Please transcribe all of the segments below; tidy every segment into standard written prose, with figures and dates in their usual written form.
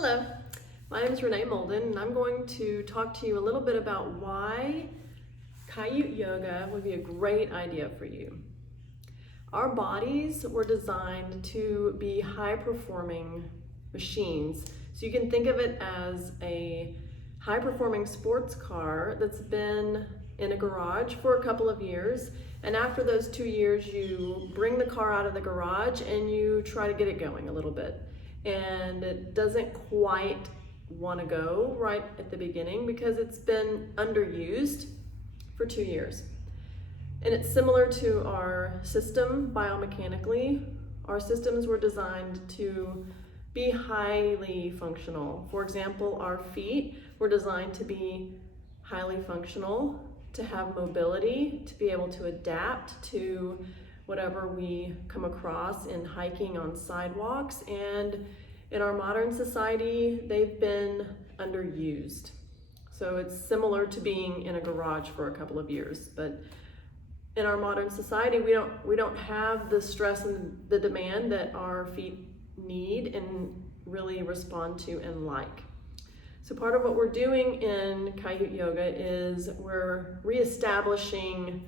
Hello, my name is Renee Molden, and I'm going to talk to you a little bit about why Kaiut Yoga would be a great idea for you. Our bodies were designed to be high-performing machines. So you can think of it as a high-performing sports car that's been in a garage for a couple of years, and after those 2 years you bring the car out of the garage and you try to get it going a little bit. And it doesn't quite want to go right at the beginning because it's been underused for 2 years. And it's similar to our system biomechanically. Our systems were designed to be highly functional. For example, our feet were designed to be highly functional, to have mobility, to be able to adapt to whatever we come across in hiking on sidewalks. And in our modern society, they've been underused. So it's similar to being in a garage for a couple of years, but in our modern society, we don't have the stress and the demand that our feet need and really respond to and like. So part of what we're doing in Kaiut Yoga is we're reestablishing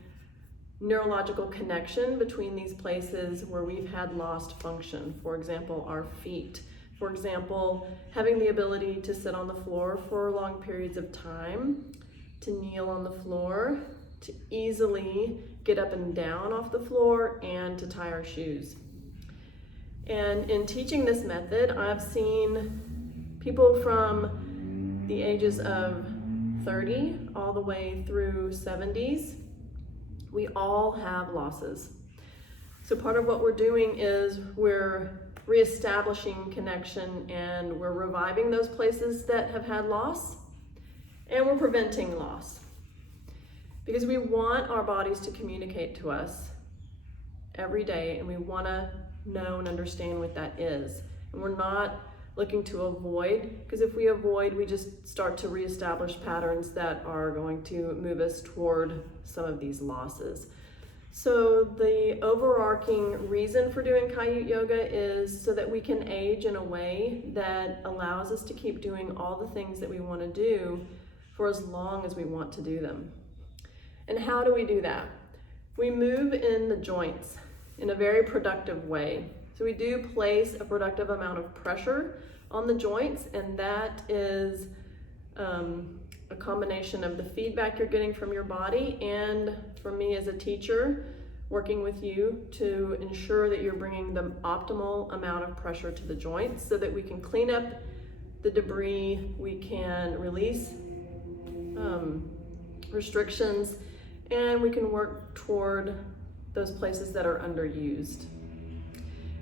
neurological connection between these places where we've had lost function. For example, our feet. For example, having the ability to sit on the floor for long periods of time, to kneel on the floor, to easily get up and down off the floor, and to tie our shoes. And in teaching this method, I've seen people from the ages of 30 all the way through 70s. We all have losses. So part of what we're doing is we're reestablishing connection, and we're reviving those places that have had loss, and we're preventing loss. Because we want our bodies to communicate to us every day, and we want to know and understand what that is. And we're not looking to avoid, because if we avoid, we just start to reestablish patterns that are going to move us toward some of these losses. So the overarching reason for doing Kaiut Yoga is so that we can age in a way that allows us to keep doing all the things that we want to do for as long as we want to do them. And how do we do that? We move in the joints in a very productive way. So we do place a productive amount of pressure on the joints, and that is a combination of the feedback you're getting from your body and from me as a teacher working with you to ensure that you're bringing the optimal amount of pressure to the joints so that we can clean up the debris, we can release restrictions, and we can work toward those places that are underused.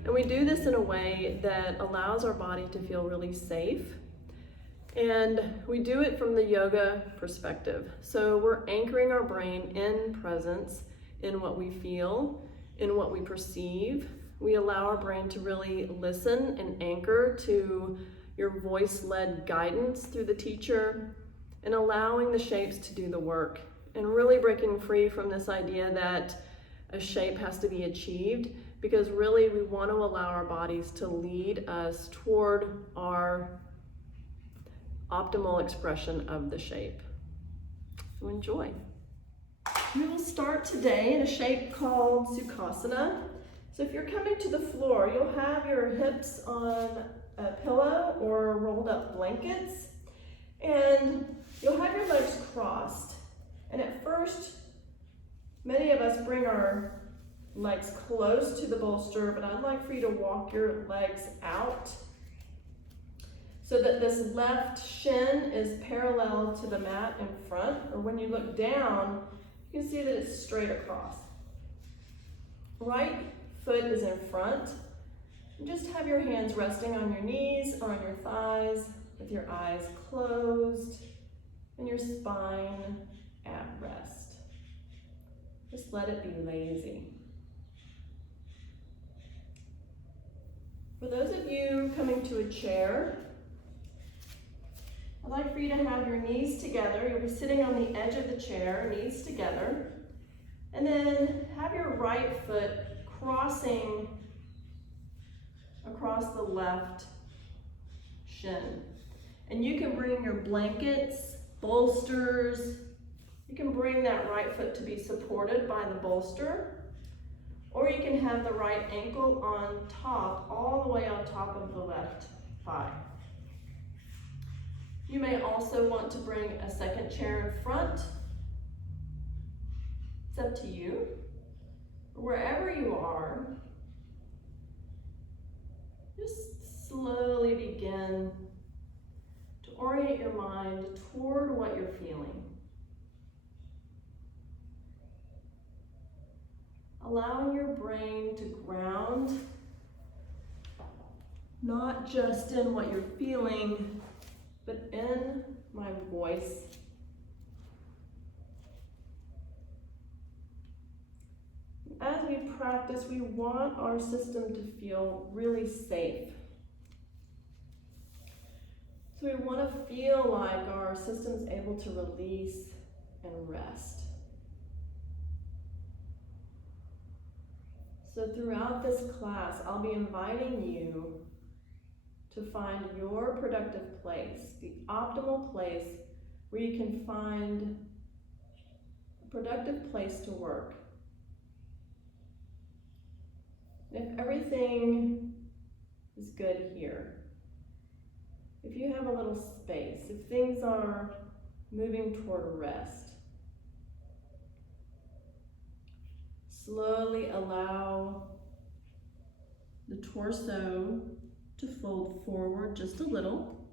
And we do this in a way that allows our body to feel really safe. And we do it from the yoga perspective. So we're anchoring our brain in presence, in what we feel, in what we perceive. We allow our brain to really listen and anchor to your voice-led guidance through the teacher, and allowing the shapes to do the work, and really breaking free from this idea that a shape has to be achieved, because really we want to allow our bodies to lead us toward our optimal expression of the shape. So enjoy. We will start today in a shape called Sukhasana. So if you're coming to the floor, you'll have your hips on a pillow or rolled up blankets, and you'll have your legs crossed. And at first, many of us bring our legs close to the bolster, but I'd like for you to walk your legs out so that this left shin is parallel to the mat in front, or when you look down, you can see that it's straight across. Right foot is in front. And just have your hands resting on your knees or on your thighs with your eyes closed and your spine at rest. Just let it be lazy. For those of you coming to a chair, I'd like for you to have your knees together. You'll be sitting on the edge of the chair, knees together. And then have your right foot crossing across the left shin. And you can bring your blankets, bolsters. You can bring that right foot to be supported by the bolster, or you can have the right ankle on top, all the way on top of the left thigh. You may also want to bring a second chair in front. It's up to you. Wherever you are, just slowly begin to orient your mind toward what you're feeling. Allowing your brain to ground, not just in what you're feeling, but in my voice. As we practice, we want our system to feel really safe. So we want to feel like our system's able to release and rest. So throughout this class, I'll be inviting you to find your productive place, the optimal place where you can find a productive place to work. If everything is good here, if you have a little space, if things are moving toward rest, slowly allow the torso to fold forward just a little.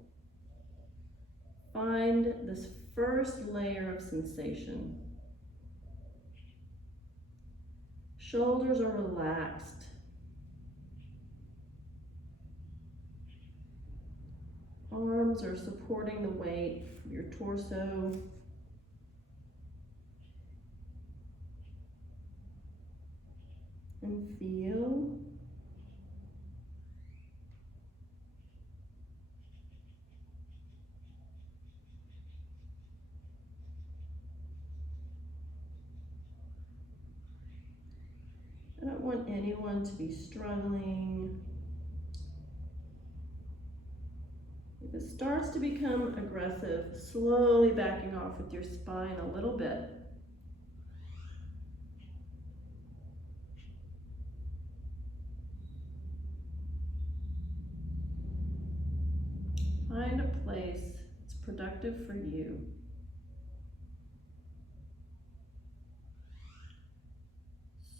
Find this first layer of sensation. Shoulders are relaxed. Arms are supporting the weight of your torso. And feel. I don't want anyone to be struggling. If it starts to become aggressive, slowly backing off with your spine a little bit. Find a place that's productive for you.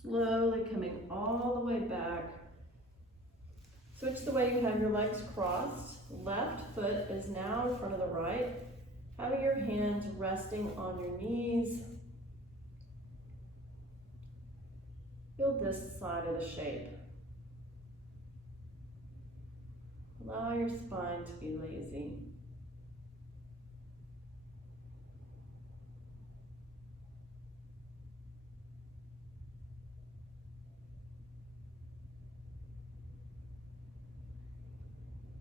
Slowly coming all the way back. Switch the way you have your legs crossed. Left foot is now in front of the right. Having your hands resting on your knees. Feel this side of the shape. Allow your spine to be lazy.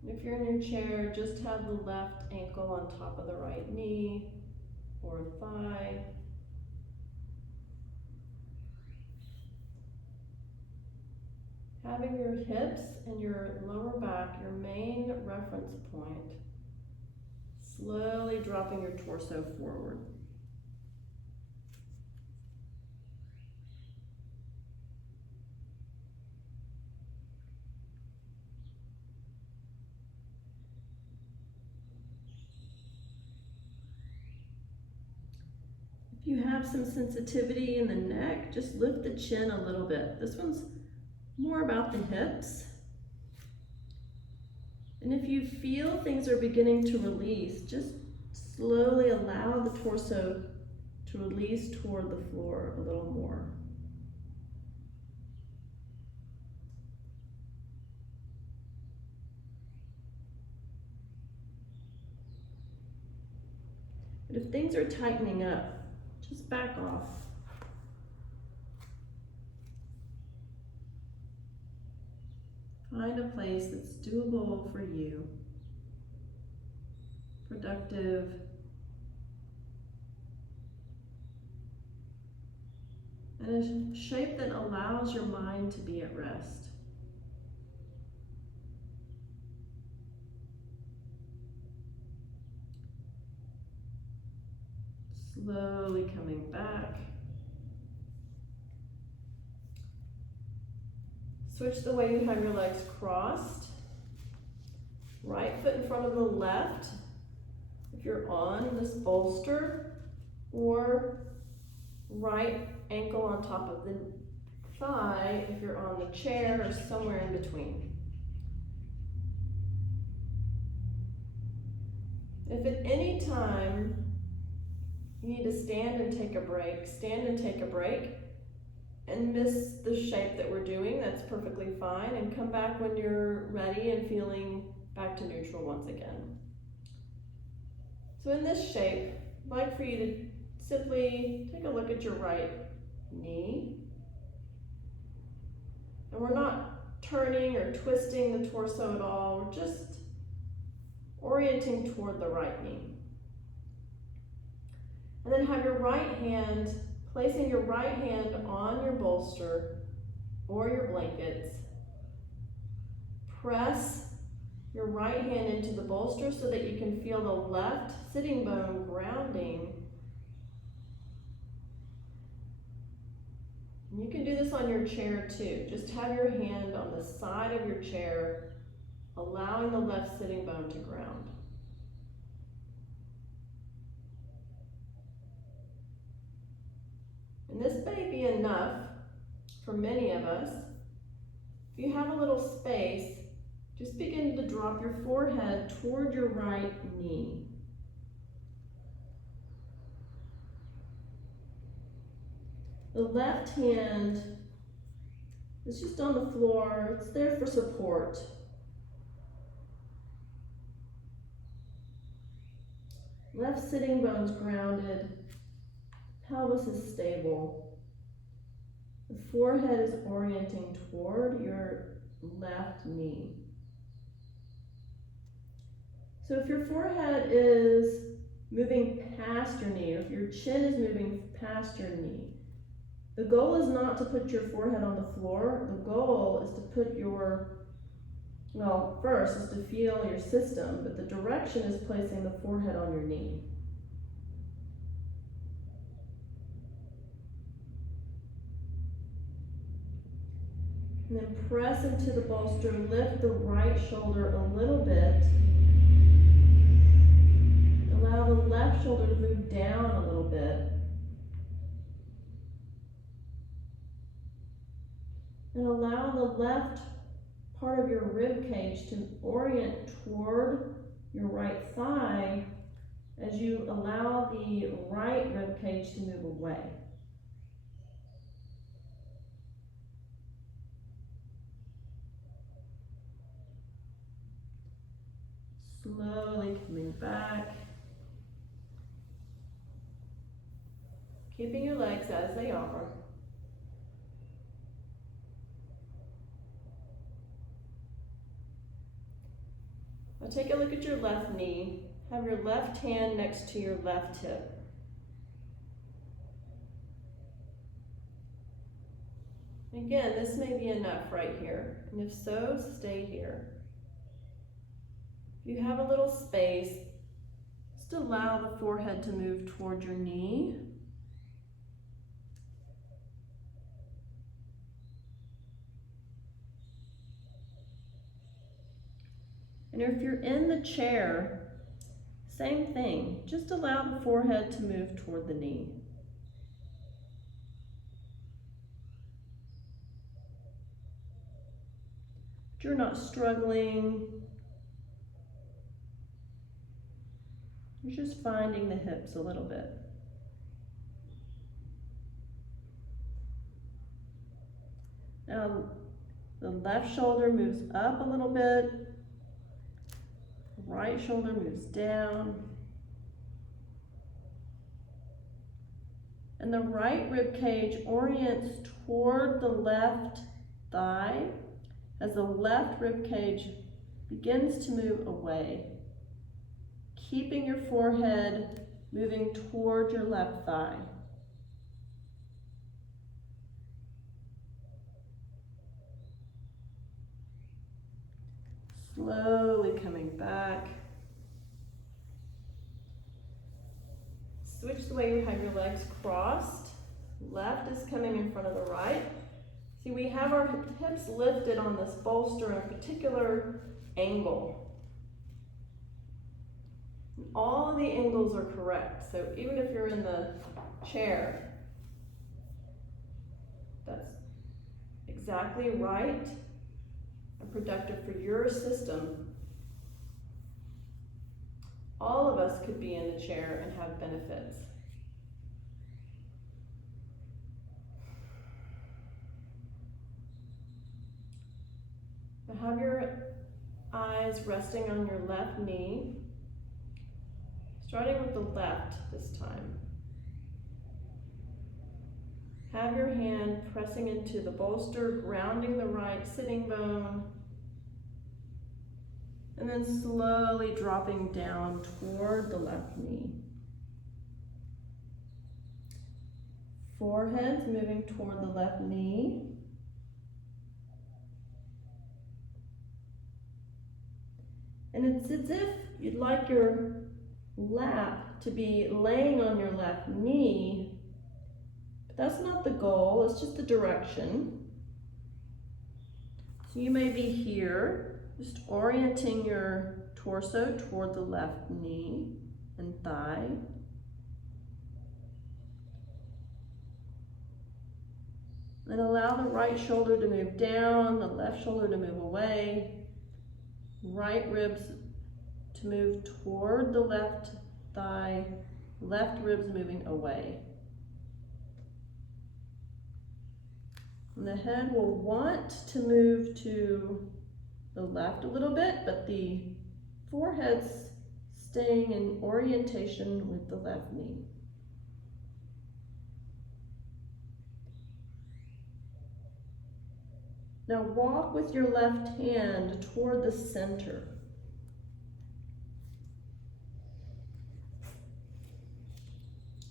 If you're in your chair, just have the left ankle on top of the right knee or thigh. Having your hips and your lower back your main reference point, slowly dropping your torso forward. If you have some sensitivity in the neck, just lift the chin a little bit. This one's more about the hips. And if you feel things are beginning to release, just slowly allow the torso to release toward the floor a little more. But if things are tightening up, just back off. Find a place that's doable for you, productive, and a shape that allows your mind to be at rest. Slowly coming back. Switch the way you have your legs crossed. Right foot in front of the left if you're on this bolster, or right ankle on top of the thigh if you're on the chair or somewhere in between. If at any time you need to stand and take a break, stand and take a break, and miss the shape that we're doing, that's perfectly fine, and come back when you're ready and feeling back to neutral once again. So in this shape, I'd like for you to simply take a look at your right knee. And we're not turning or twisting the torso at all, we're just orienting toward the right knee. And then have your right hand, placing your right hand on your bolster or your blankets. Press your right hand into the bolster so that you can feel the left sitting bone grounding. And you can do this on your chair too. Just have your hand on the side of your chair, allowing the left sitting bone to ground. And this may be enough for many of us. If you have a little space, just begin to drop your forehead toward your right knee. The left hand is just on the floor. It's there for support. Left sitting bone's grounded. Pelvis is stable. The forehead is orienting toward your left knee. So if your forehead is moving past your knee, or if your chin is moving past your knee, the goal is not to put your forehead on the floor. The goal is to put first is to feel your system, but the direction is placing the forehead on your knee. And then press into the bolster, lift the right shoulder a little bit. Allow the left shoulder to move down a little bit. And allow the left part of your rib cage to orient toward your right thigh as you allow the right rib cage to move away. Slowly coming back. Keeping your legs as they are. Now take a look at your left knee. Have your left hand next to your left hip. Again, this may be enough right here, and if so, stay here. If you have a little space, just allow the forehead to move toward your knee. And if you're in the chair, same thing, just allow the forehead to move toward the knee. But you're not struggling. You're just finding the hips a little bit. Now, the left shoulder moves up a little bit. The right shoulder moves down. And the right rib cage orients toward the left thigh as the left rib cage begins to move away, keeping your forehead moving toward your left thigh. Slowly coming back. Switch the way you have your legs crossed. Left is coming in front of the right. See, we have our hips lifted on this bolster in a particular angle. All the angles are correct. So even if you're in the chair, that's exactly right and productive for your system. All of us could be in the chair and have benefits. Now have your eyes resting on your left knee, starting with the left this time. Have your hand pressing into the bolster, grounding the right sitting bone, and then slowly dropping down toward the left knee. Forehead's moving toward the left knee. And it's as if you'd like your lap to be laying on your left knee, but that's not the goal, it's just the direction. So you may be here, just orienting your torso toward the left knee and thigh. Then allow the right shoulder to move down, the left shoulder to move away. Right ribs to move toward the left thigh, left ribs moving away. And the head will want to move to the left a little bit, but the forehead's staying in orientation with the left knee. Now walk with your left hand toward the center.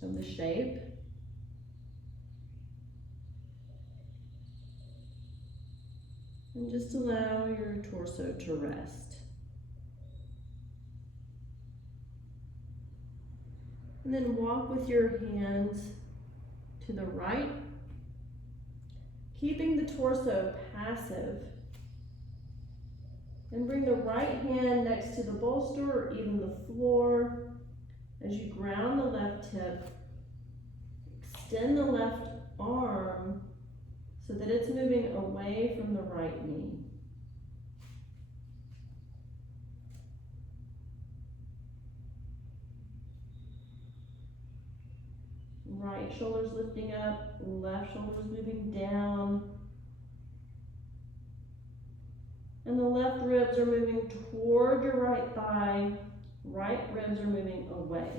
Of the shape. And just allow your torso to rest. And then walk with your hands to the right, keeping the torso passive. And bring the right hand next to the bolster or even the floor as you ground the left hip. Extend the left arm so that it's moving away from the right knee. Right shoulder's lifting up, left shoulder's moving down. And the left ribs are moving toward your right thigh, right ribs are moving away.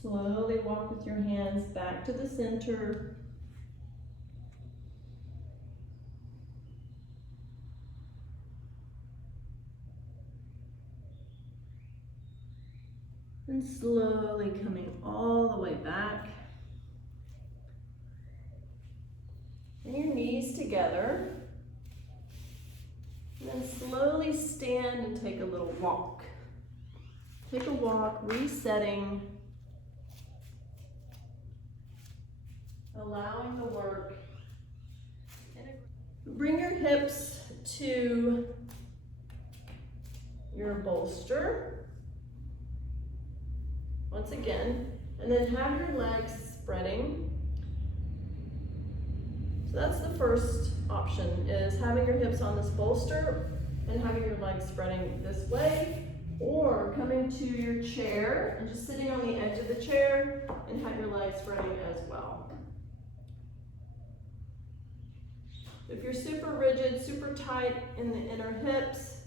Slowly walk with your hands back to the center. And slowly coming all the way back. And your knees together. And then slowly stand and take a little walk. Take a walk, resetting. Allowing the work. Bring your hips to your bolster. Once again, and then have your legs spreading. So that's the first option, is having your hips on this bolster and having your legs spreading this way, or coming to your chair and just sitting on the edge of the chair and have your legs spreading as well. If you're super rigid, super tight in the inner hips,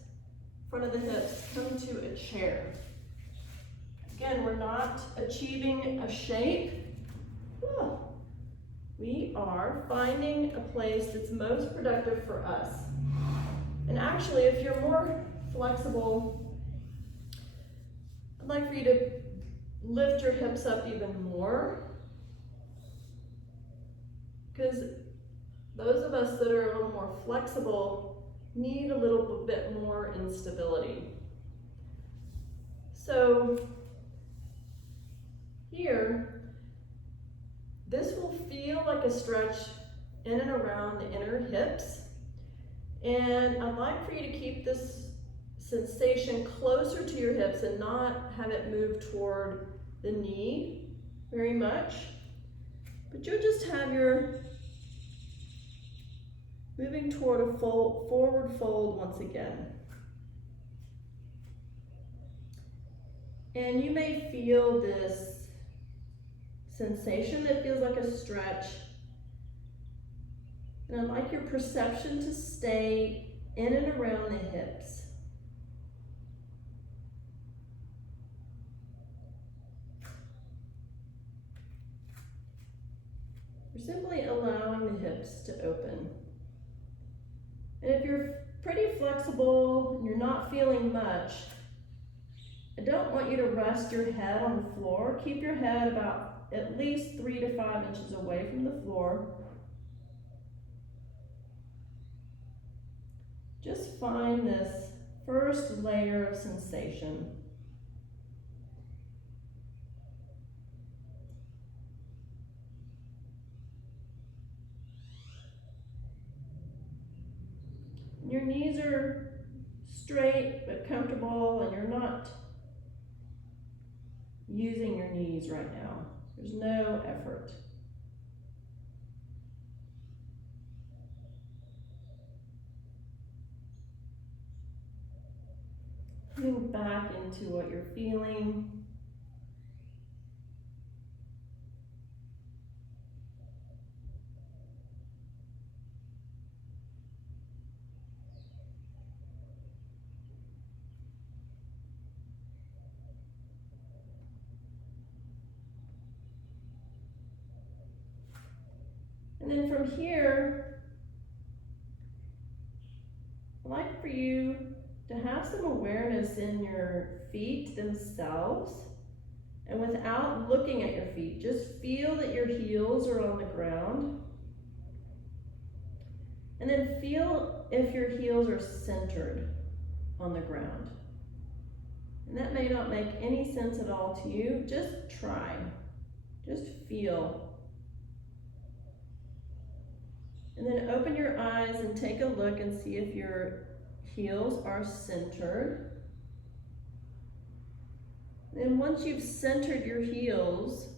front of the hips, come to a chair. Again, we're not achieving a shape. We are finding a place that's most productive for us. And actually, if you're more flexible, I'd like for you to lift your hips up even more. Because Those of us that are a little more flexible need a little bit more instability. So here, this will feel like a stretch in and around the inner hips. And I'd like for you to keep this sensation closer to your hips and not have it move toward the knee very much. But you'll just have your moving toward a forward fold once again. And you may feel this sensation that feels like a stretch. And I'd like your perception to stay in and around the hips. You're simply allowing the hips to open. And if you're pretty flexible and you're not feeling much, I don't want you to rest your head on the floor. Keep your head about at least 3 to 5 inches away from the floor. Just find this first layer of sensation. Your knees are straight but comfortable, and you're not using your knees right now. There's no effort. Coming back into what you're feeling. And then from here, I'd like for you to have some awareness in your feet themselves. And without looking at your feet, just feel that your heels are on the ground. And then feel if your heels are centered on the ground. And that may not make any sense at all to you. Just try. Just feel. And then open your eyes and take a look and see if your heels are centered. Then once you've centered your heels,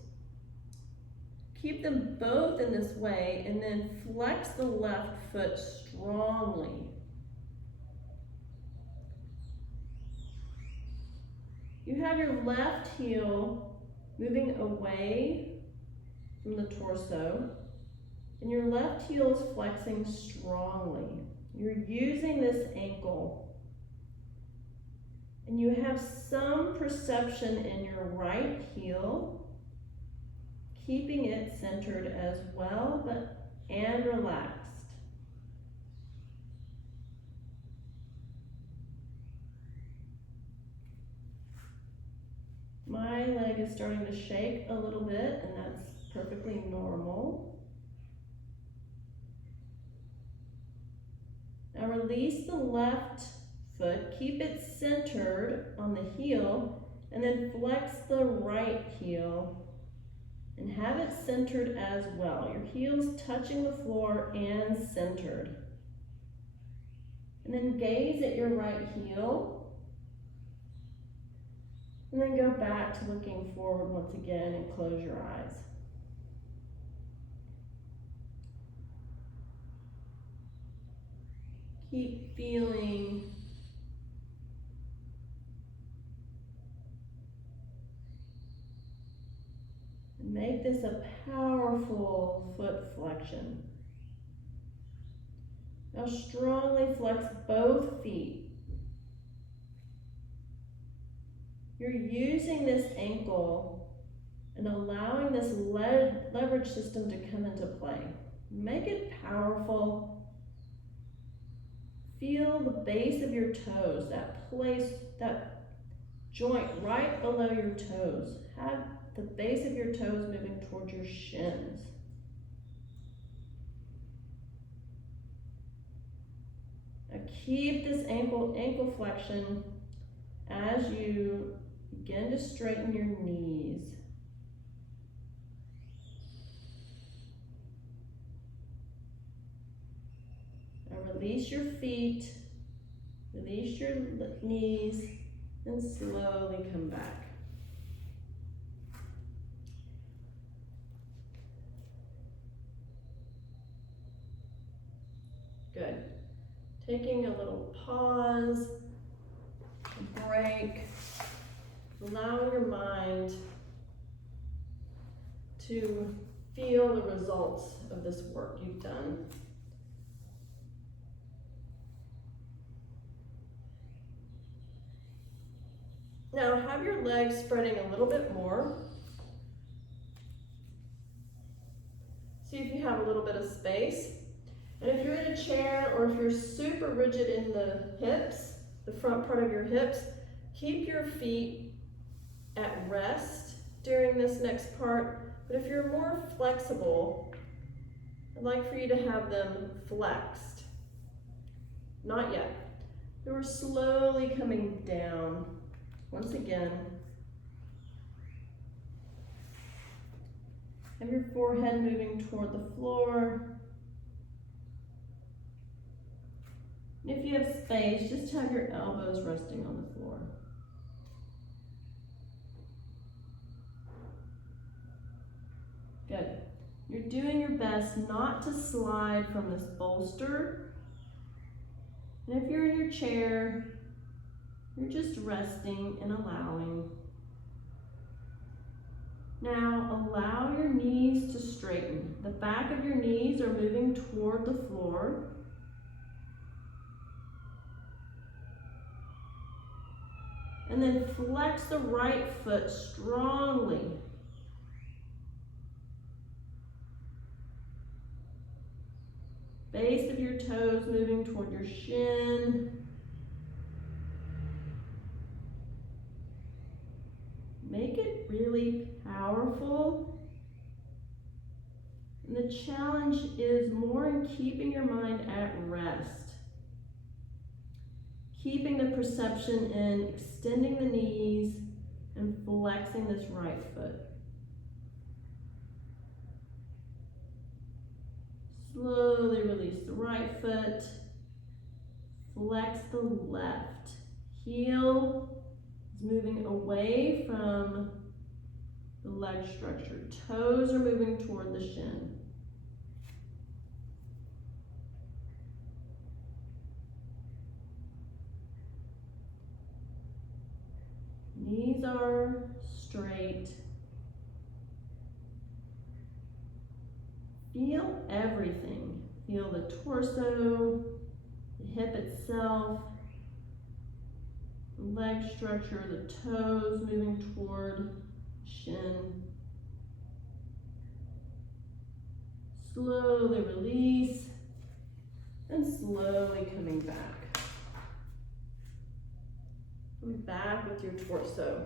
keep them both in this way and then flex the left foot strongly. You have your left heel moving away from the torso, and your left heel is flexing strongly. You're using this ankle. And you have some perception in your right heel, keeping it centered as well, and relaxed. My leg is starting to shake a little bit, and that's perfectly normal. Now release the left foot, keep it centered on the heel, and then flex the right heel and have it centered as well. Your heel's touching the floor and centered. And then gaze at your right heel, and then go back to looking forward once again and close your eyes. Keep feeling and make this a powerful foot flexion. Now strongly flex both feet. You're using this ankle and allowing this leverage system to come into play. Make it powerful. Feel the base of your toes, that place, that joint right below your toes. Have the base of your toes moving towards your shins. But keep this ankle flexion as you begin to straighten your knees. Now release your feet, release your knees, and slowly come back. Good. Taking a little pause, a break, allowing your mind to feel the results of this work you've done. Now have your legs spreading a little bit more. See if you have a little bit of space. And if you're in a chair or if you're super rigid in the hips, the front part of your hips, keep your feet at rest during this next part. But if you're more flexible, I'd like for you to have them flexed. Not yet. We're slowly coming down. Once again, have your forehead moving toward the floor. And if you have space, just have your elbows resting on the floor. Good. You're doing your best not to slide from this bolster. And if you're in your chair, you're just resting and allowing. Now allow your knees to straighten. The back of your knees are moving toward the floor. And then flex the right foot strongly. Base of your toes moving toward your shin. Make it really powerful. And the challenge is more in keeping your mind at rest. Keeping the perception in extending the knees and flexing this right foot. Slowly release the right foot. Flex the left. Heel is moving away from the leg structure. Toes are moving toward the shin. Knees are straight. Feel everything. Feel the torso, the hip itself, the leg structure, the toes moving toward shin. Slowly release and slowly coming back. Come back with your torso.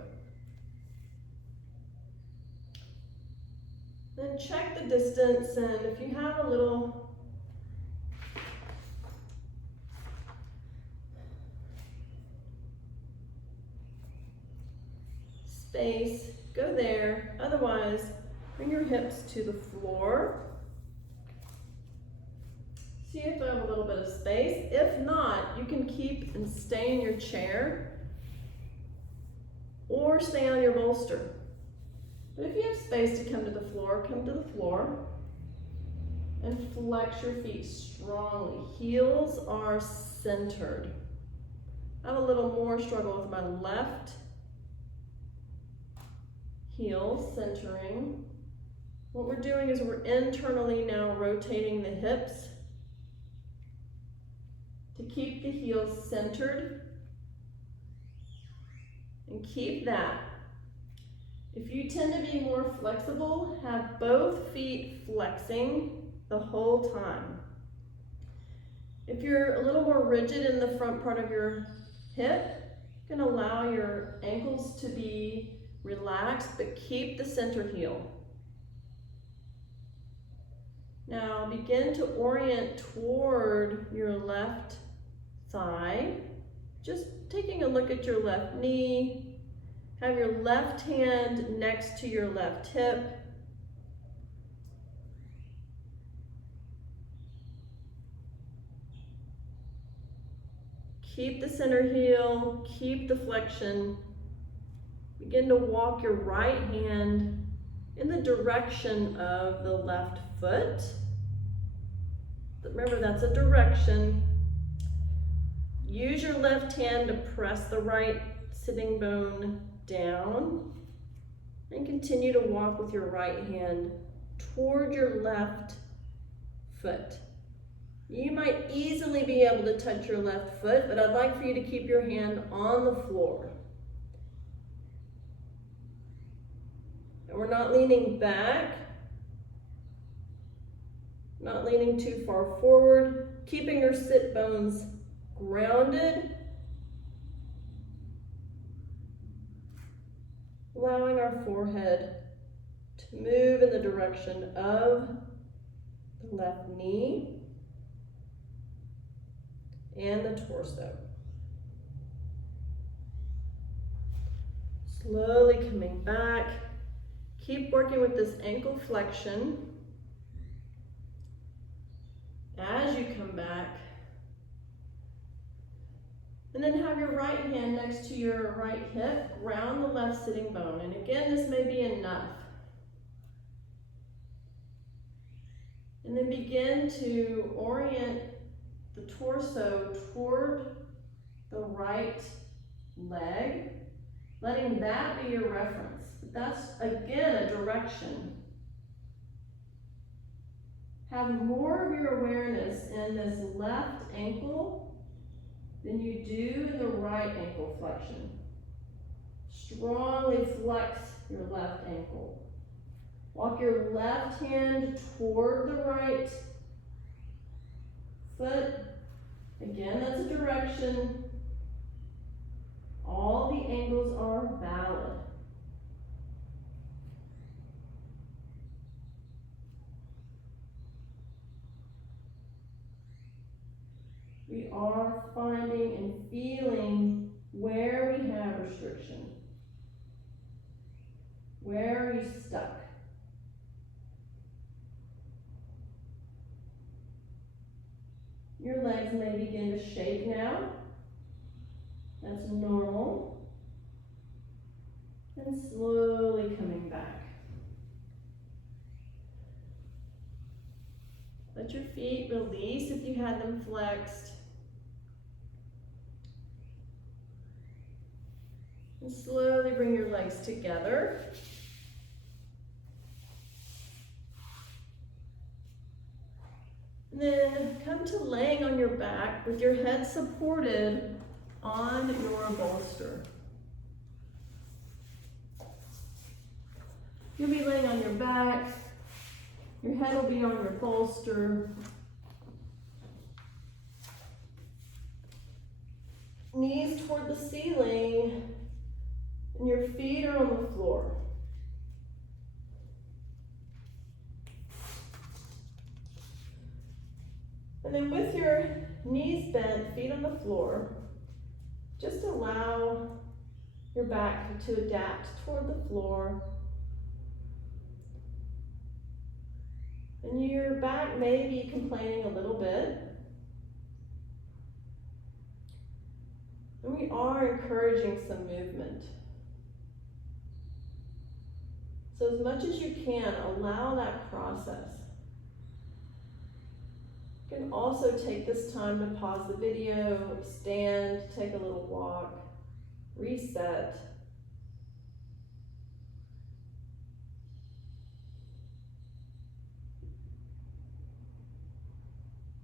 Then check the distance, and if you have a little space, go there. Otherwise, bring your hips to the floor. See if I have a little bit of space. If not, you can keep and stay in your chair or stay on your bolster. But if you have space to come to the floor, come to the floor and flex your feet strongly. Heels are centered. I have a little more struggle with my left heel centering. What we're doing is we're internally now rotating the hips to keep the heels centered. And keep that. If you tend to be more flexible, have both feet flexing the whole time. If you're a little more rigid in the front part of your hip, you can allow your ankles to be relaxed, but keep the center heel. Now begin to orient toward your left thigh. Just taking a look at your left knee. Have your left hand next to your left hip. Keep the center heel, keep the flexion. Begin to walk your right hand in the direction of the left foot. Remember, that's a direction. Use your left hand to press the right sitting bone down and continue to walk with your right hand toward your left foot. You might easily be able to touch your left foot, but I'd like for you to keep your hand on the floor. And we're not leaning back, not leaning too far forward, keeping your sit bones grounded, allowing our forehead to move in the direction of the left knee and the torso. Slowly coming back. Keep working with this ankle flexion. As you come back, and then have your right hand next to your right hip, ground the left sitting bone. And again, this may be enough. And then begin to orient the torso toward the right leg, letting that be your reference. But that's, again, a direction. Have more of your awareness in this left ankle than you do in the right ankle flexion. Strongly flex your left ankle. Walk your left hand toward the right foot. Again, that's a direction. All the angles are valid. We are finding and feeling where we have restriction. Where are you stuck? Your legs may begin to shake now. That's normal. And slowly coming back. Let your feet release if you had them flexed. And slowly bring your legs together. And then come to laying on your back with your head supported on your bolster. You'll be laying on your back. Your head will be on your bolster. Knees toward the ceiling, and your feet are on the floor. And then with your knees bent, feet on the floor, just allow your back to adapt toward the floor. And your back may be complaining a little bit. And we are encouraging some movement. So as much as you can, allow that process. You can also take this time to pause the video, stand, take a little walk, reset.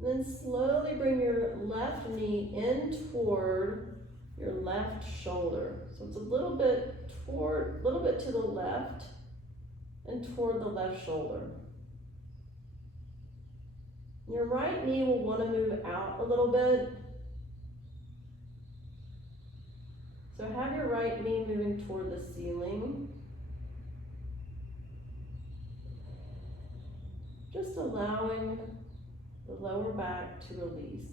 Then slowly bring your left knee in toward your left shoulder. So it's a little bit to the left and toward the left shoulder. Your right knee will want to move out a little bit. So have your right knee moving toward the ceiling. Just allowing the lower back to release.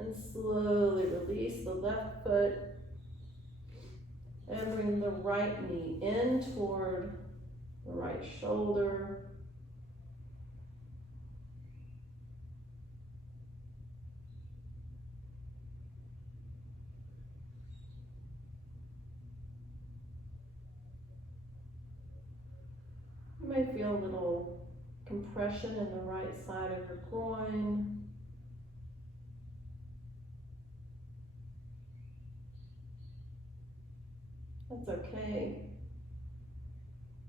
And slowly release the left foot and bring the right knee in toward the right shoulder. You may feel a little compression in the right side of your groin. That's okay.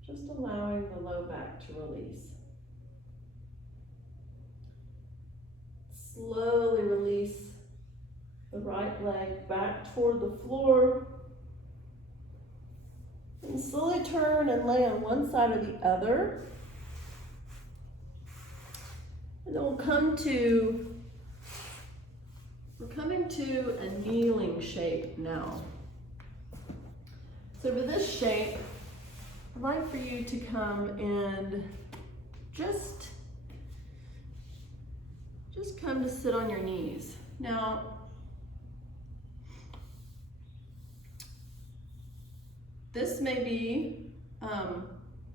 Just allowing the low back to release. Slowly release the right leg back toward the floor. And slowly turn and lay on one side or the other. And then we're coming to a kneeling shape now. So for this shape, I'd like for you to come and just come to sit on your knees. Now, this may be,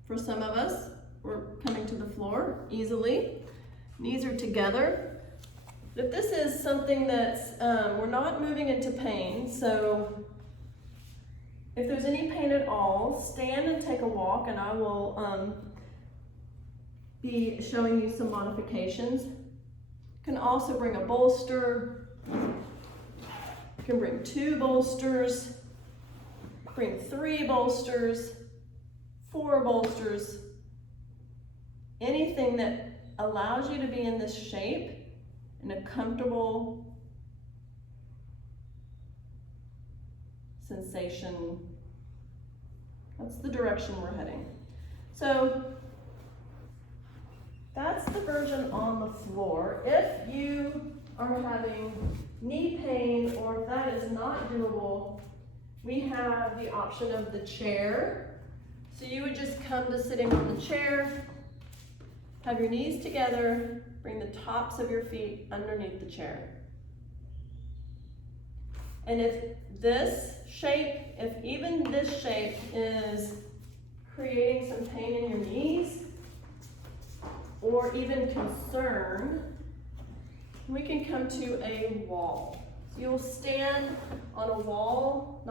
for some of us, we're coming to the floor easily. Knees are together. But this is something that's, we're not moving into pain, so if there's any pain at all, stand and take a walk, and I will be showing you some modifications. You can also bring a bolster. You can bring 2 bolsters, bring 3 bolsters, 4 bolsters, anything that allows you to be in this shape in a comfortable sensation. That's the direction we're heading. So that's the version on the floor. If you are having knee pain or if that is not doable, we have the option of the chair. So you would just come to sitting on the chair, have your knees together, bring the tops of your feet underneath the chair. And if even this shape is creating some pain in your knees or even concern, we can come to a wall. So you'll stand on a wall,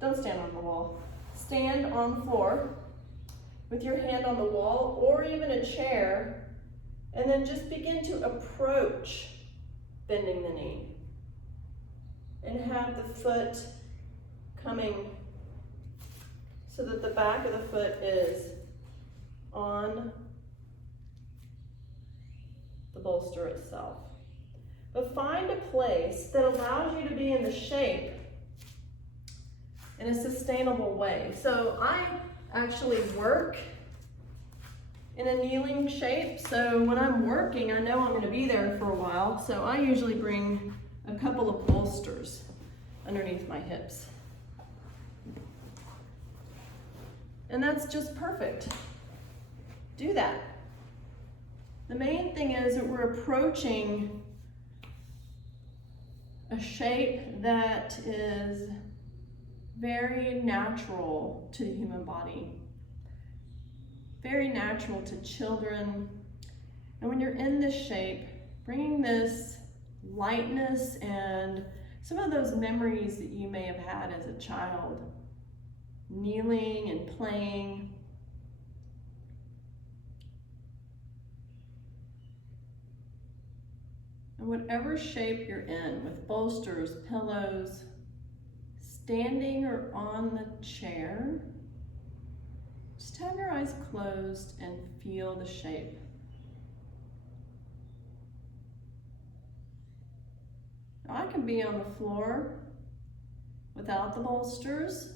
don't stand on the wall. Stand on the floor with your hand on the wall or even a chair, and then just begin to approach bending the knee. And have the foot coming so that the back of the foot is on the bolster itself. But find a place that allows you to be in the shape in a sustainable way. So I actually work in a kneeling shape. So when I'm working, I know I'm going to be there for a while. So I usually bring a couple of bolsters underneath my hips. And that's just perfect. Do that. The main thing is that we're approaching a shape that is very natural to the human body, very natural to children. And when you're in this shape, bringing this lightness and some of those memories that you may have had as a child, kneeling and playing. And whatever shape you're in, with bolsters, pillows, standing or on the chair, just have your eyes closed and feel the shape. I can be on the floor without the bolsters.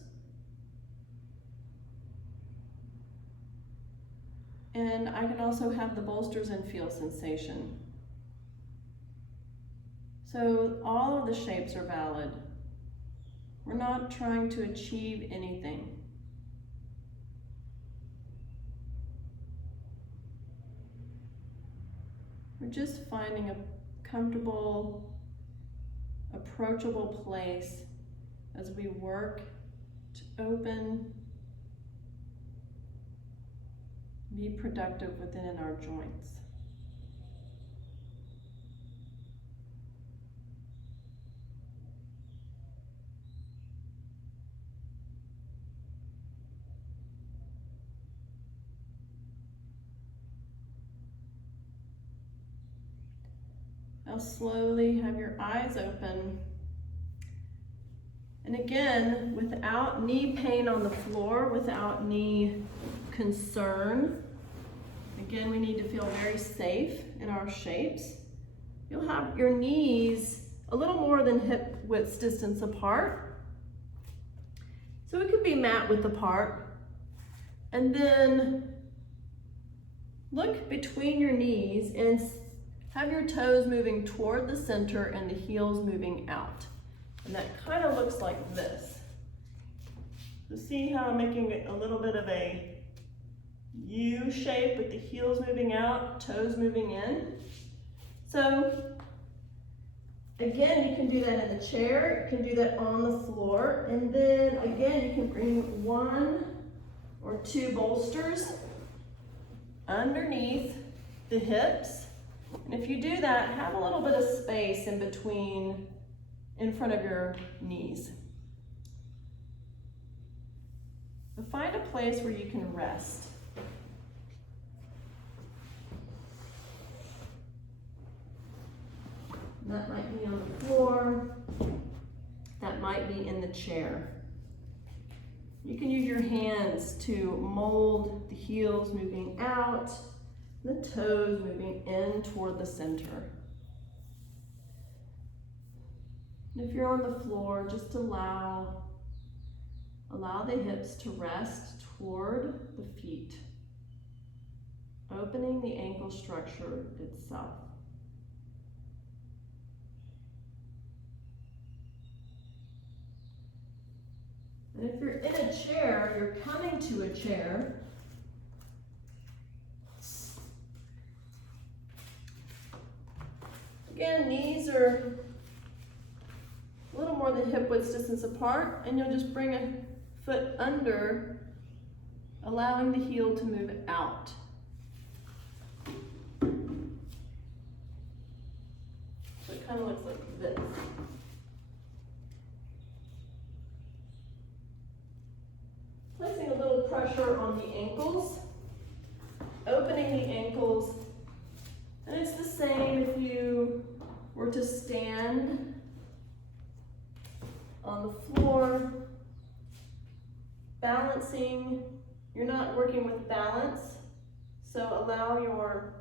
And I can also have the bolsters and feel sensation. So all of the shapes are valid. We're not trying to achieve anything. We're just finding a comfortable approachable place as we work to open, be productive within our joints. Now slowly have your eyes open. And again, without knee pain on the floor, without knee concern, again, we need to feel very safe in our shapes. You'll have your knees a little more than hip width distance apart. So it could be mat width apart. And then look between your knees and have your toes moving toward the center and the heels moving out. And that kind of looks like this. So see how I'm making it a little bit of a U shape with the heels moving out, toes moving in. So again, you can do that in the chair, you can do that on the floor, and then again, you can bring 1 or 2 bolsters underneath the hips. And if you do that, have a little bit of space in between, in front of your knees. But find a place where you can rest. That might be on the floor. That might be in the chair. You can use your hands to mold the heels moving out, the toes moving in toward the center. And if you're on the floor, just allow the hips to rest toward the feet, opening the ankle structure itself. And if you're in a chair, you're coming to a chair, again, knees are a little more than hip width distance apart, and you'll just bring a foot under, allowing the heel to move out. So it kind of looks like this. Placing a little pressure on the ankles, opening the ankles, and it's the same if you were to stand on the floor, balancing. You're not working with balance, so allow your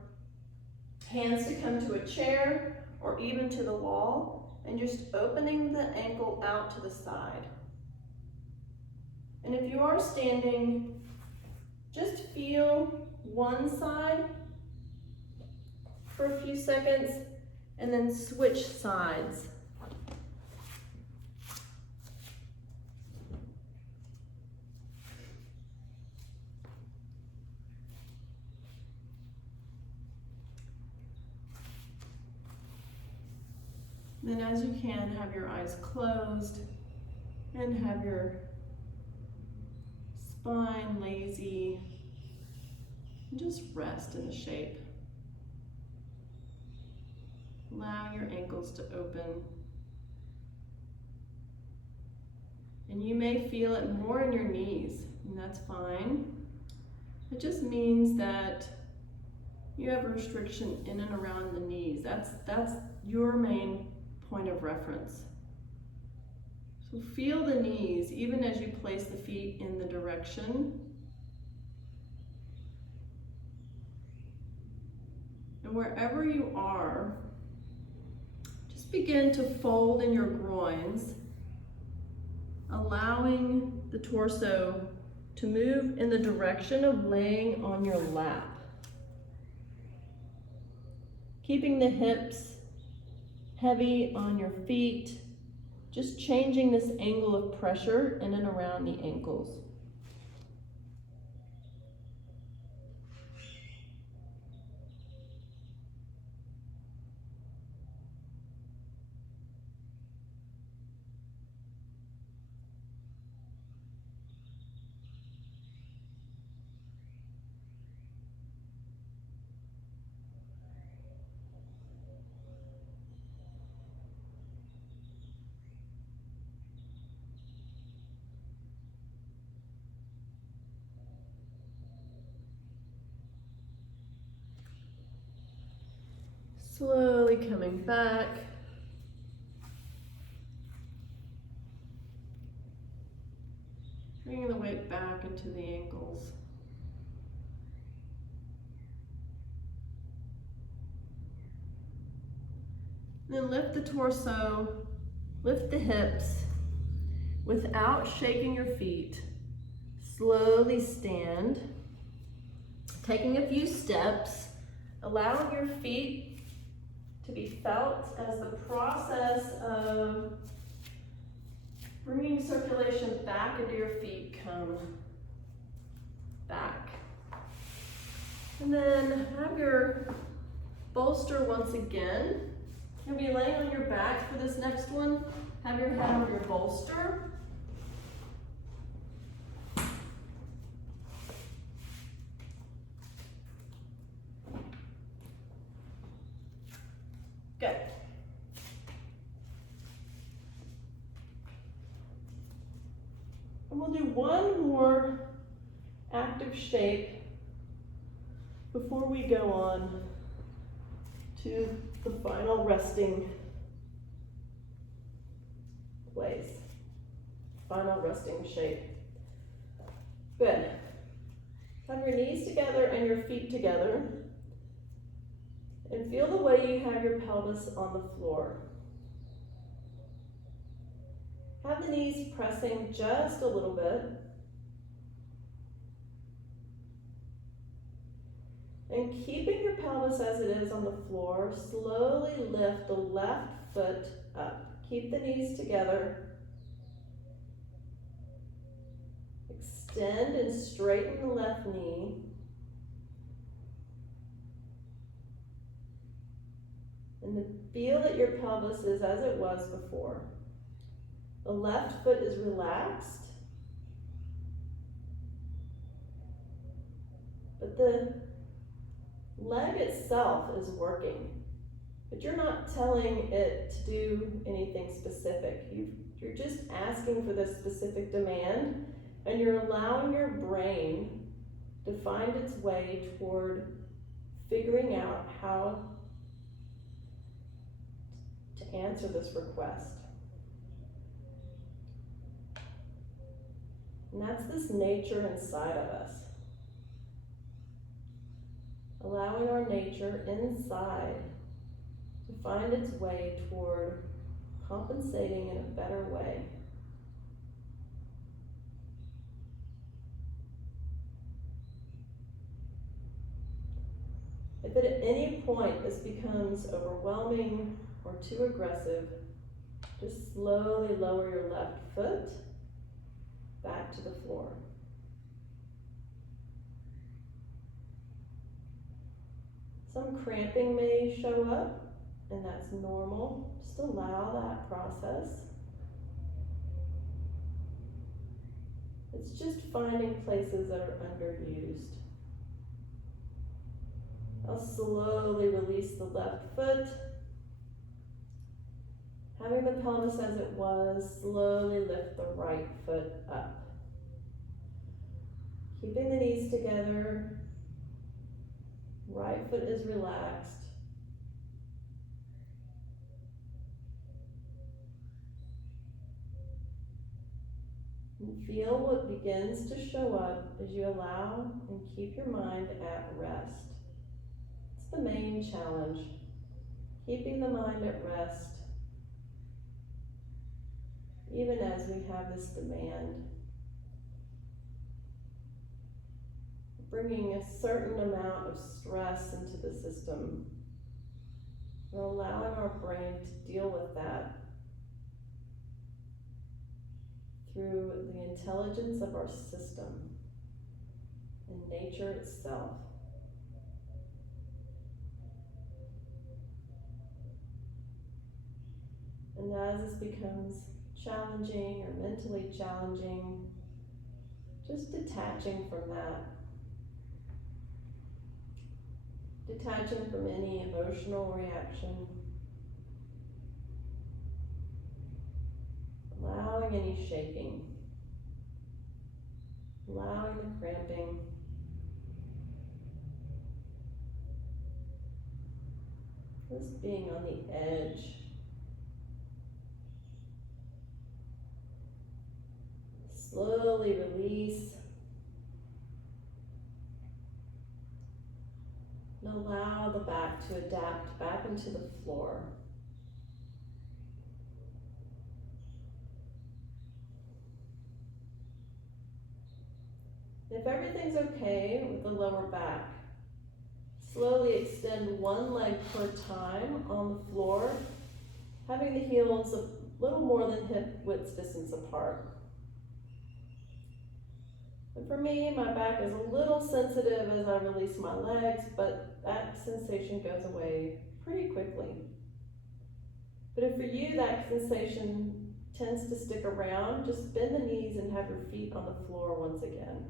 hands to come to a chair or even to the wall, and just opening the ankle out to the side. And if you are standing, just feel one side for a few seconds and then switch sides. Then as you can, have your eyes closed and have your spine lazy, and just rest in the shape. Allow your ankles to open. And you may feel it more in your knees, and that's fine. It just means that you have a restriction in and around the knees. That's your main point of reference. So feel the knees even as you place the feet in the direction. And wherever you are, just begin to fold in your groins, allowing the torso to move in the direction of laying on your lap. Keeping the hips heavy on your feet, just changing this angle of pressure in and around the ankles. Slowly coming back. Bringing the weight back into the ankles. Then lift the torso, lift the hips without shaking your feet. Slowly stand, taking a few steps, allowing your feet to be felt as the process of bringing circulation back into your feet come back. And then have your bolster once again. You'll be laying on your back for this next one. Have your head on your bolster. Good. And we'll do one more active shape before we go on to the final resting place, final resting shape. Good. Have your knees together and your feet together, and feel the way you have your pelvis on the floor. Have the knees pressing just a little bit. And keeping your pelvis as it is on the floor, slowly lift the left foot up. Keep the knees together. Extend and straighten the left knee. And then feel that your pelvis is as it was before. The left foot is relaxed, but the leg itself is working, but you're not telling it to do anything specific. You're just asking for this specific demand, and you're allowing your brain to find its way toward figuring out how to answer this request. And that's this nature inside of us. Allowing our nature inside to find its way toward compensating in a better way. If at any point this becomes overwhelming or too aggressive, just slowly lower your left foot back to the floor. Some cramping may show up, and that's normal. Just allow that process. It's just finding places that are underused. I'll slowly release the left foot. Having the pelvis as it was, slowly lift the right foot up. Keeping the knees together. Right foot is relaxed. And feel what begins to show up as you allow and keep your mind at rest. It's the main challenge, keeping the mind at rest, even as we have this demand. Bringing a certain amount of stress into the system, and allowing our brain to deal with that through the intelligence of our system and nature itself. And as this becomes challenging or mentally challenging, just detaching from that. Detaching from any emotional reaction. Allowing any shaking. Allowing the cramping. Just being on the edge. Slowly release. And allow the back to adapt back into the floor. If everything's okay with the lower back, slowly extend one leg per time on the floor, having the heels a little more than hip width distance apart. And for me, my back is a little sensitive as I release my legs, but that sensation goes away pretty quickly. But if for you that sensation tends to stick around, just bend the knees and have your feet on the floor once again.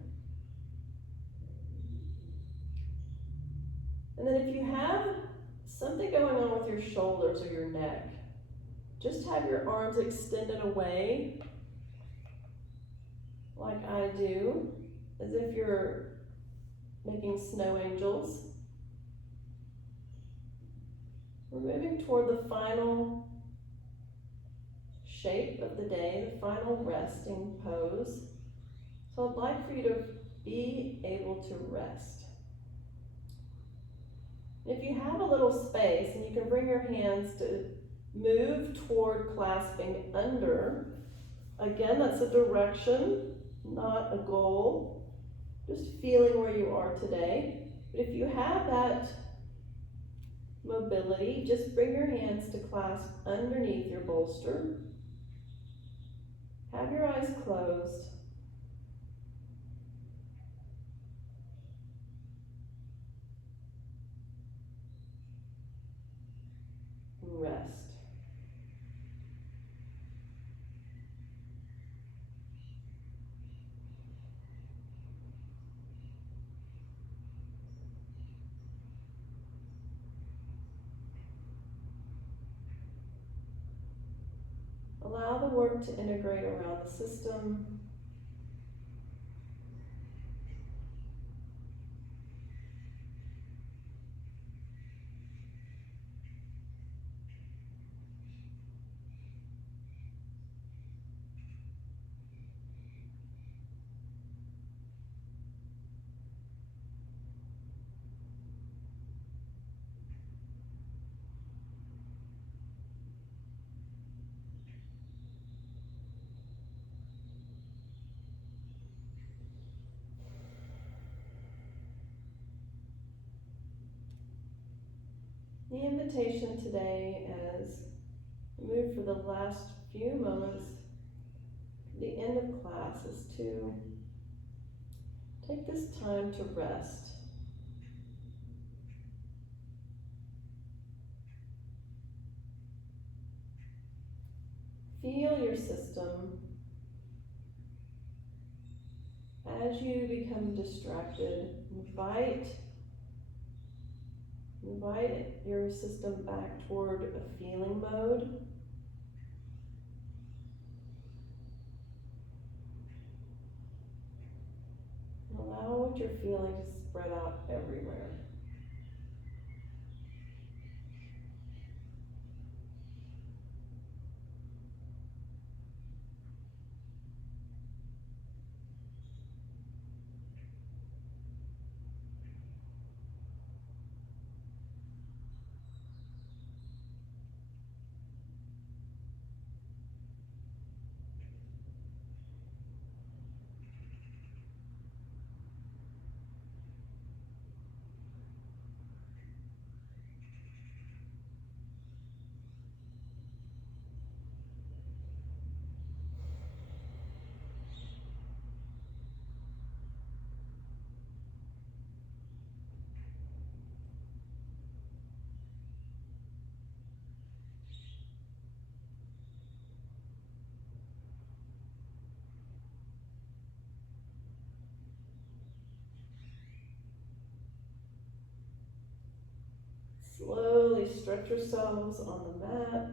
And then if you have something going on with your shoulders or your neck, just have your arms extended away, like I do, as if you're making snow angels. We're moving toward the final shape of the day, the final resting pose. So I'd like for you to be able to rest. If you have a little space, and you can bring your hands to move toward clasping under. Again, that's a direction, not a goal. Just feeling where you are today. But if you have that mobility, just bring your hands to clasp underneath your bolster. Have your eyes closed. And rest. Allow the work to integrate around the system. The invitation today as we move for the last few moments, the end of class, is to take this time to rest. Feel your system as you become distracted. Invite your system back toward a feeling mode. Allow what you're feeling to spread out everywhere. Slowly stretch yourselves on the mat.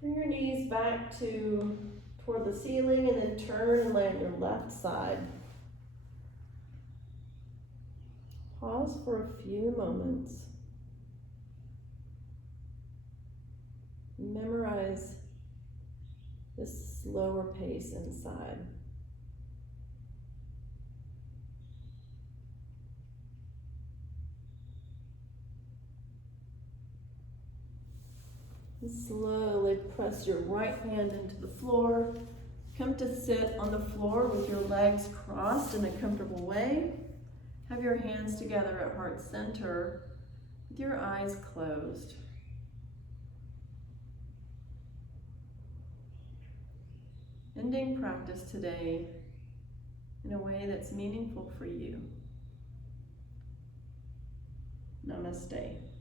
Bring your knees back toward the ceiling, and then turn and lay on your left side. pause for a few moments. Memorize this slower pace inside. And slowly press your right hand into the floor. Come to sit on the floor with your legs crossed in a comfortable way. Have your hands together at heart center with your eyes closed. Ending practice today in a way that's meaningful for you. Namaste.